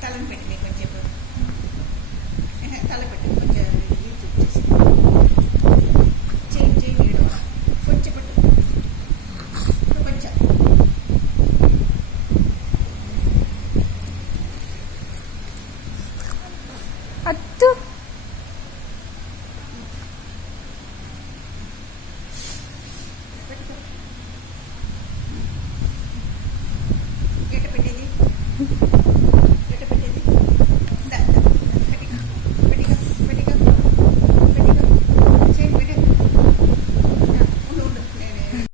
తలని పెట్టి కొంచెం తల పెట్టి కొంచెం చేయి నీడు కొంచెం పెట్టు కొంచెం అట్టు